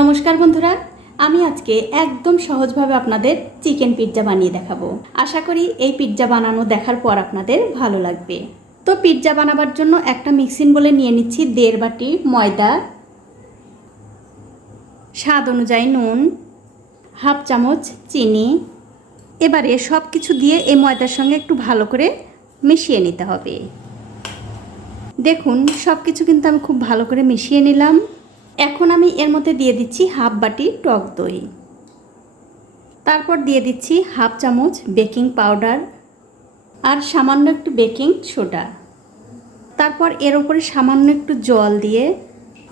নমস্কার বন্ধুরা, আমি আজকে একদম সহজভাবে আপনাদের চিকেন পিৎজা বানিয়ে দেখাবো। আশা করি এই পিৎজা বানানো দেখার পর আপনাদের ভালো লাগবে। তো পিৎজা বানাবার জন্য একটা মিক্সিং বলে নিয়ে নিচ্ছি দেড় বাটি ময়দা, স্বাদ অনুযায়ী নুন, হাফ চামচ চিনি। এবারে সব কিছু দিয়ে এই ময়দার সঙ্গে একটু ভালো করে মিশিয়ে নিতে হবে। দেখুন সব কিছু কিন্তু আমি খুব ভালো করে মিশিয়ে নিলাম। এখন আমি এর মধ্যে দিয়ে দিচ্ছি হাফ বাটি টক দই। তারপর দিয়ে দিচ্ছি হাফ চামচ বেকিং পাউডার আর সামান্য একটু বেকিং সোডা। তারপর এর উপরে সামান্য একটু জল দিয়ে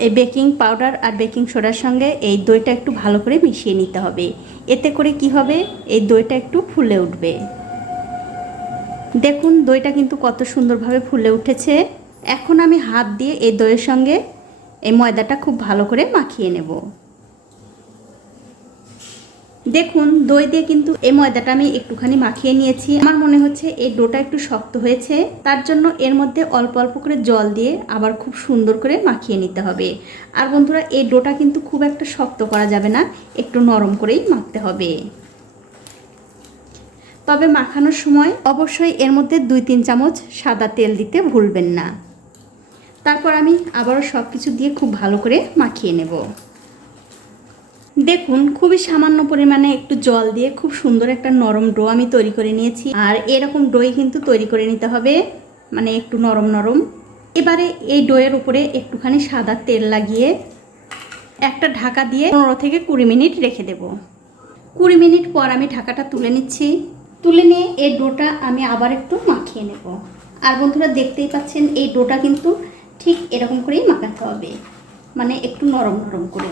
এই বেকিং পাউডার আর বেকিং সোডার সঙ্গে এই দইটা একটু ভালো করে মিশিয়ে নিতে হবে। এতে করে কি হবে? এই দইটা একটু ফুলে উঠবে। দেখুন দইটা কিন্তু কত সুন্দরভাবে ফুলে উঠেছে। এখন আমি হাত দিয়ে এই দইয়ের সঙ্গে এই ময়দাটা খুব ভালো করে মাখিয়ে নেব। দেখুন, দই দিয়ে কিন্তু এই ময়দাটা আমি একটুখানি মাখিয়ে নিয়েছি। আমার মনে হচ্ছে এই ডোটা একটু শক্ত হয়েছে, তার জন্য এর মধ্যে অল্প অল্প করে জল দিয়ে আবার খুব সুন্দর করে মাখিয়ে নিতে হবে। আর বন্ধুরা, এই ডোটা কিন্তু খুব একটা শক্ত করা যাবে না, একটু নরম করেই মাখতে হবে। তবে মাখানোর সময় অবশ্যই এর মধ্যে দুই তিন চামচ সাদা তেল দিতে ভুলবেন না। তারপর আমি আবারও সব কিছু দিয়ে খুব ভালো করে মাখিয়ে নেব। দেখুন, খুবই সামান্য পরিমাণে একটু জল দিয়ে খুব সুন্দর একটা নরম ডো আমি তৈরি করে নিয়েছি। আর এরকম ডোই কিন্তু তৈরি করে নিতে হবে মানে একটু নরম নরম। এবারে এই ডোয়ের উপরে একটুখানি সাদা তেল লাগিয়ে একটা ঢাকা দিয়ে পনেরো থেকে কুড়ি মিনিট রেখে দেব। কুড়ি মিনিট পর আমি ঢাকাটা তুলে নিচ্ছি। তুলে নিয়ে এই ডোটা আমি আবার একটু মাখিয়ে নেব। আর বন্ধুরা দেখতেই পাচ্ছেন, এই ডোটা কিন্তু ঠিক এরকম করেই মাখাতে হবে। মানে একটু নরম নরম করে।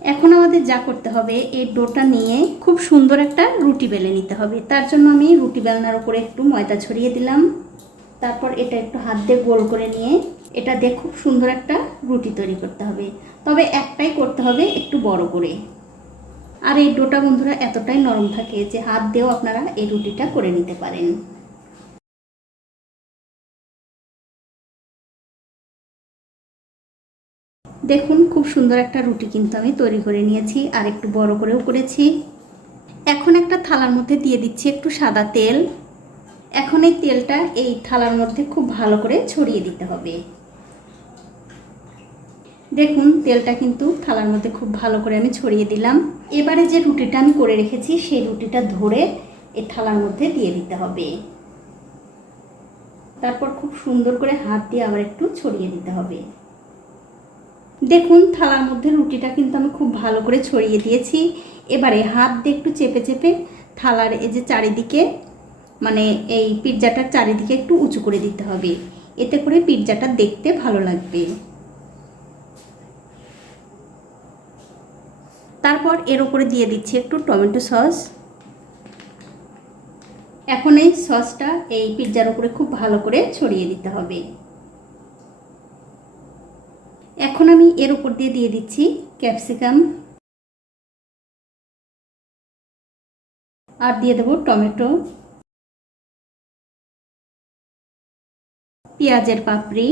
এখন আমাদের যা করতে হবে, এই ডোটা নিয়ে খুব সুন্দর একটা রুটি বেলে নিতে হবে। তার জন্য আমি রুটি বেলনার উপরে একটু ময়দা ছড়িয়ে দিলাম। তারপর এটা একটু হাত দিয়ে গোল করে নিয়ে এটা দিয়ে খুব সুন্দর একটা রুটি তৈরি করতে হবে। তবে একটাই করতে হবে একটু বড় করে। আর এই ডোটা বন্ধুরা এতটাই নরম থাকে যে হাত দিয়েও আপনারা এই রুটিটা করে নিতে পারেন। দেখুন, খুব সুন্দর একটা রুটি কিন্তু আমি তৈরি করে নিয়েছি আর একটু বড় করেও করেছি। এখন একটা থালার মধ্যে দিয়ে দিচ্ছি একটু সাদা তেল। এখন এই তেলটা এই থালার মধ্যে খুব ভালো করে ছড়িয়ে দিতে হবে। দেখুন, তেলটা কিন্তু থালার মধ্যে খুব ভালো করে আমি ছড়িয়ে দিলাম। এবারে যে রুটিটা আমি করে রেখেছি, সেই রুটিটা ধরে এই থালার মধ্যে দিয়ে দিতে হবে। তারপর খুব সুন্দর করে হাত দিয়ে আবার একটু ছড়িয়ে দিতে হবে। দেখুন, থালার মধ্যে রুটিটা কিন্তু আমি খুব ভালো করে ছড়িয়ে দিয়েছি। এবারে হাত দিয়ে একটু চেপে চেপে থালার এই যে চারিদিকে মানে এই পিৎজাটার চারিদিকে একটু উঁচু করে দিতে হবে। এতে করে পিৎজাটা দেখতে ভালো লাগবে। তারপর এর উপরে দিয়ে দিচ্ছি একটু টমেটো সস। এখন এই সসটা এই পিৎজার উপরে খুব ভালো করে ছড়িয়ে দিতে হবে। এখন আমি এর উপর দিয়ে দিয়ে দিচ্ছি ক্যাপসিকাম। আর দিয়ে দেবো টমেটো। পেঁয়াজের পাপড়ি।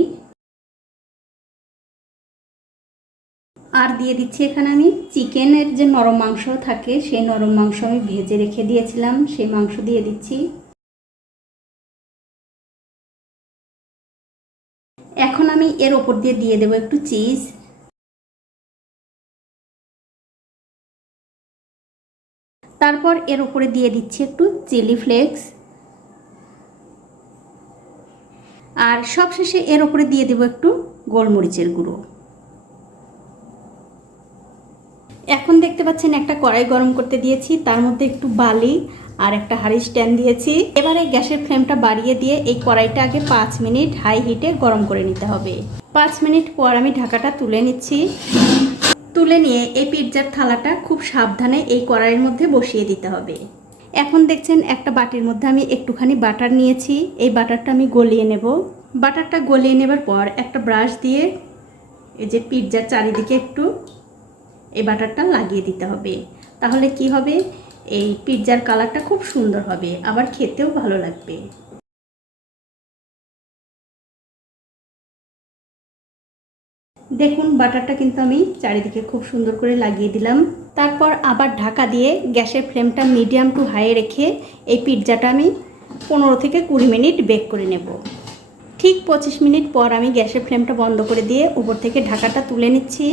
আর দিয়ে দিচ্ছি এখানে আমি চিকেনের যে নরম মাংস থাকে, সেই নরম মাংস আমি ভেজে রেখে দিয়েছিলাম, সেই মাংস দিয়ে দিচ্ছি। এখন আমি এর ওপর দিয়ে দিয়ে দেবো একটু চিজ। তারপর এর উপরে দিয়ে দিচ্ছি একটু চিলি ফ্লেক্স। আর সবশেষে এর উপরে দিয়ে দেবো একটু গোলমরিচের গুঁড়ো। এখন দেখতে পাচ্ছেন একটা কড়াই গরম করতে দিয়েছি, তার মধ্যে একটু বালি আর একটা হাঁড়ি স্ট্যান্ড দিয়েছি। এবারে গ্যাসের ফ্লেমটা বাড়িয়ে দিয়ে এই কড়াইটা আগে পাঁচ মিনিট হাই হিটে গরম করে নিতে হবে। পাঁচ মিনিট পর আমি ঢাকাটা তুলে নিচ্ছি। তুলে নিয়ে এই পিৎজার থালাটা খুব সাবধানে এই কড়াইয়ের মধ্যে বসিয়ে দিতে হবে। এখন দেখছেন একটা বাটির মধ্যে আমি একটুখানি বাটার নিয়েছি। এই বাটারটা আমি গলিয়ে নেব। বাটারটা গলিয়ে নেবার পর একটা ব্রাশ দিয়ে এই যে পিৎজার চারিদিকে একটু এই বাটারটা লাগিয়ে দিতে হবে। তাহলে কি হবে? এই পিৎজার কালারটা খুব সুন্দর হবে, আবার খেতেও ভালো লাগবে। দেখুন, বাটারটা কিন্তু আমি চারিদিকে খুব সুন্দর করে লাগিয়ে দিলাম। তারপর আবার ঢাকা দিয়ে গ্যাসের ফ্লেমটা মিডিয়াম টু হাই রেখে এই পিৎজাটা আমি পনেরো থেকে কুড়ি মিনিট বেক করে নেব। ঠিক পঁচিশ মিনিট পর আমি গ্যাসের ফ্লেমটা বন্ধ করে দিয়ে উপর থেকে ঢাকাটা তুলে নিচ্ছি।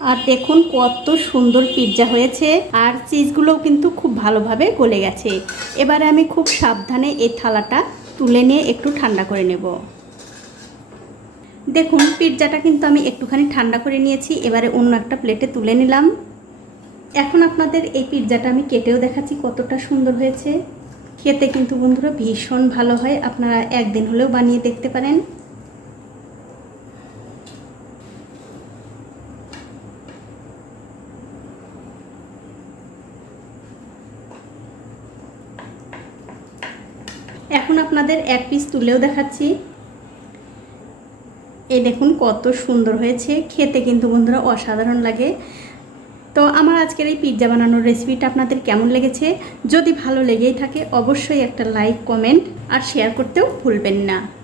আর দেখুন কত সুন্দর পিৎজা হয়েছে। আর চিজগুলোও কিন্তু খুব ভালোভাবে গলে গেছে। এবারে আমি খুব সাবধানে এই থালাটা তুলে নিয়ে একটু ঠান্ডা করে নেব। দেখুন পিৎজাটা কিন্তু আমি একটুখানি ঠান্ডা করে নিয়েছি। এবারে অন্য একটা প্লেটে তুলে নিলাম। এখন আপনাদের এই পিৎজাটা আমি কেটেও দেখাচ্ছি কতটা সুন্দর হয়েছে। খেতে কিন্তু বন্ধুরা ভীষণ ভালো হয়। আপনারা একদিন হলেও বানিয়ে দেখতে পারেন। এখন আপনাদের এক পিস তুলেও দেখাচ্ছি। এই দেখুন কত সুন্দর হয়েছে। খেতে কিন্তু বন্ধুরা অসাধারণ লাগে। তো আমার আজকের এই পিৎজা বানানোর রেসিপিটা আপনাদের কেমন লেগেছে? যদি ভালো লেগেই থাকে, অবশ্যই একটা লাইক কমেন্ট আর শেয়ার করতেও ভুলবেন না।